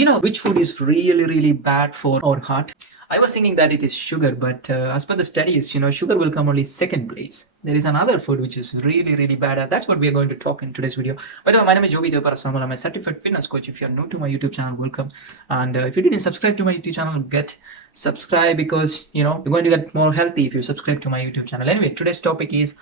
Do you know which food is really bad for our heart? I was thinking that it is sugar, but as per the studies, sugar will come only second place. There is another food which is really bad, and that's what we are going to talk in today's video. By the way, my name is Jobi. I'm a certified fitness coach. If you are new to my YouTube channel, welcome. And if you didn't subscribe to my YouTube channel, get subscribe because you're going to get more healthy if you subscribe to my YouTube channel. Anyway, today's topic is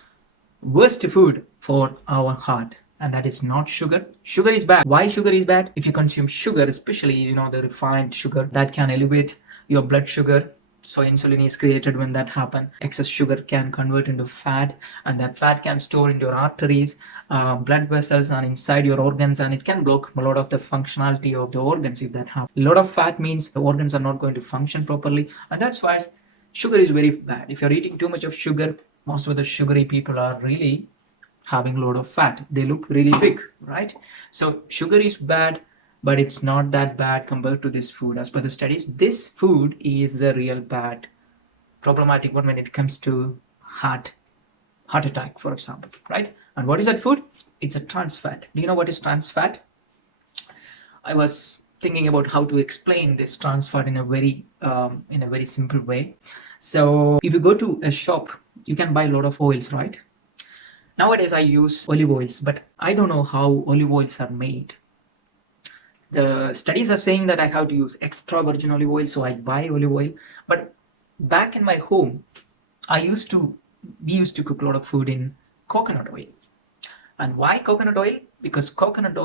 worst food for our heart, and that is not sugar. Sugar is bad. Why sugar is bad? If you consume sugar, especially the refined sugar, that can elevate your blood sugar, so insulin is created. When that happens, excess sugar can convert into fat, and that fat can store in your arteries, blood vessels, and inside your organs, and it can block a lot of the functionality of the organs. If that happens, a lot of fat means the organs are not going to function properly, and that's why sugar is very bad. If you're eating too much of sugar, most of the sugary people are really having a lot of fat. They look really big, right? So sugar is bad, but it's not that bad compared to this food. As per the studies, this food is the real bad, problematic one when it comes to heart attack, for example, right? And what is that food? It's a trans fat. Do you know what is trans fat? I was thinking about how to explain this trans fat in a very simple way. So if you go to a shop, you can buy a lot of oils, right? Nowadays I use olive oils, but I don't know how olive oils are made. The studies are saying that I have to use extra virgin olive oil, so I buy olive oil. But back in my home, we used to cook a lot of food in coconut oil. And why coconut oil? Because coconut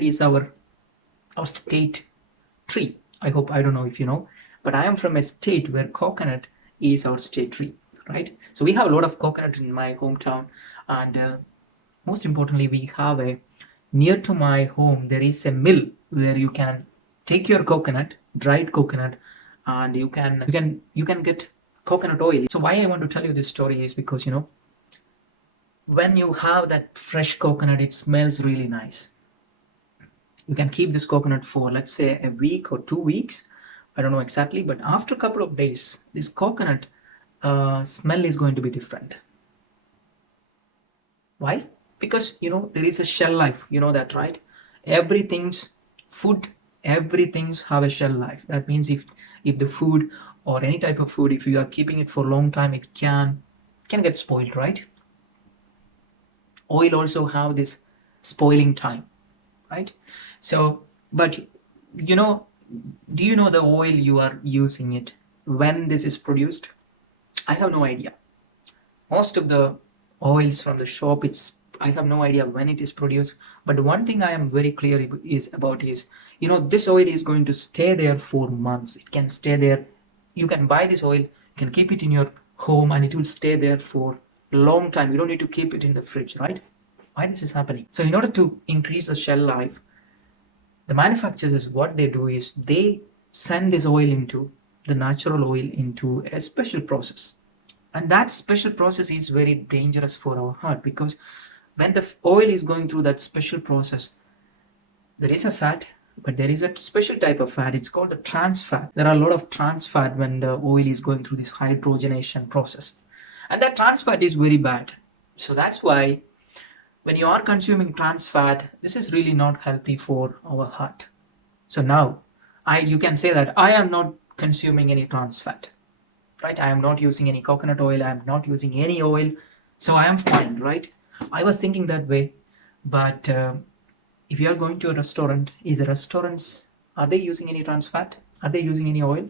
is our state tree. I don't know if you know, but I am from a state where coconut is our state tree, right? So we have a lot of coconut in my hometown, and most importantly, we have near to my home there is a mill where you can take your coconut, dried coconut, and you can get coconut oil. So why I want to tell you this story is because when you have that fresh coconut, it smells really nice. You can keep this coconut for, let's say, a week or 2 weeks. I don't know exactly, but after a couple of days, this coconut smell is going to be different. Why? Because there is a shell life. You know that, right? Everything's have a shell life. That means if the food or any type of food, if you are keeping it for a long time, it can get spoiled, right? Oil also have this spoiling time, right? So, but do you know the oil you are using it when this is produced? I have no idea. Most of the oils from the shop, I have no idea when it is produced. But one thing I am very clear is this oil is going to stay there for months. It can stay there. You can buy this oil, you can keep it in your home, and it will stay there for a long time. You don't need to keep it in the fridge, right? Why this is happening? So in order to increase the shell life, the manufacturers, what they do is they send this oil into the natural oil into a special process. And that special process is very dangerous for our heart, because when the oil is going through that special process, there is a fat, but there is a special type of fat. It's called a trans fat. There are a lot of trans fat when the oil is going through this hydrogenation process. And that trans fat is very bad. So that's why when you are consuming trans fat, this is really not healthy for our heart. So now, you can say that I am not consuming any trans fat. Right? I am not using any coconut oil. I am not using any oil. So I am fine, right? I was thinking that way. But if you are going to a restaurant, are they using any trans fat? Are they using any oil?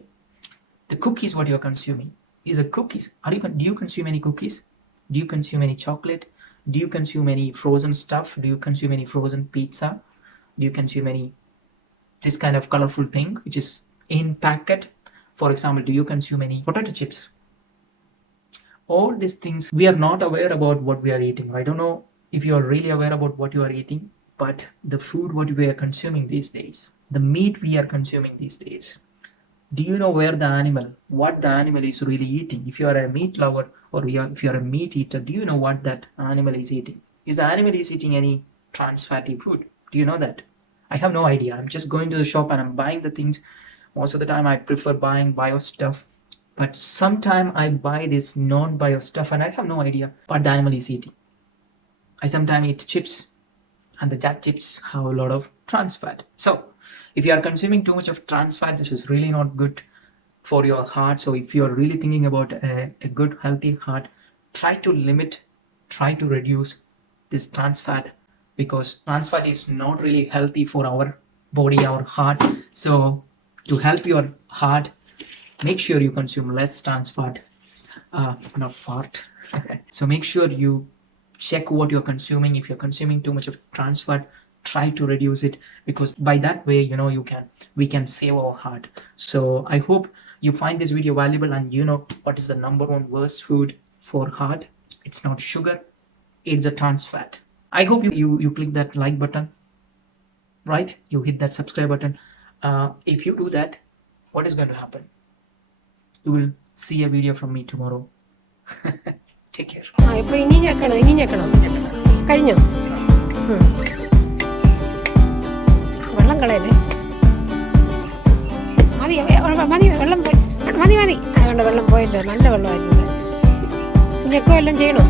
The cookies, what you are consuming is a cookies. Do you consume any cookies? Do you consume any chocolate? Do you consume any frozen stuff? Do you consume any frozen pizza? Do you consume any this kind of colorful thing which is in packet? For example, do you consume any potato chips? All these things, we are not aware about what we are eating. I don't know if you are really aware about what you are eating, but the food what we are consuming these days, the meat we are consuming these days, do you know what the animal is really eating? If you are a meat lover or if you are a meat eater, do you know what that animal is eating? Is the animal is eating any trans fatty food? Do you know that? I have no idea. I'm just going to the shop and I'm buying the things. Most of the time I prefer buying bio stuff, but sometimes I buy this non-bio stuff and I have no idea what the animal is eating. I sometimes eat chips and the jack chips have a lot of trans fat. So if you are consuming too much of trans fat, this is really not good for your heart. So if you are really thinking about a good healthy heart, try to limit, try to reduce this trans fat, because trans fat is not really healthy for our body, our heart. So to help your heart, make sure you consume less trans fat, not fart. So make sure you check what you're consuming. If you're consuming too much of trans fat, try to reduce it, because by that way, we can save our heart. So I hope you find this video valuable, and you know what is the number one worst food for heart. It's not sugar, it's a trans fat. I hope you click that like button, right? You hit that subscribe button. If you do that, what is going to happen? You will see a video from me tomorrow. Take care. ഇപ്പോൾ ഇനി ഞെക്കണം കഴിഞ്ഞോ? വെള്ളം കളയല്ലേ? മതി വെള്ളം പോയി, മതി അതുകൊണ്ട് വെള്ളം പോയില്ല. നല്ല വെള്ളമായിരുന്നു. ഞെക്കോ എല്ലാം ചെയ്യണോ?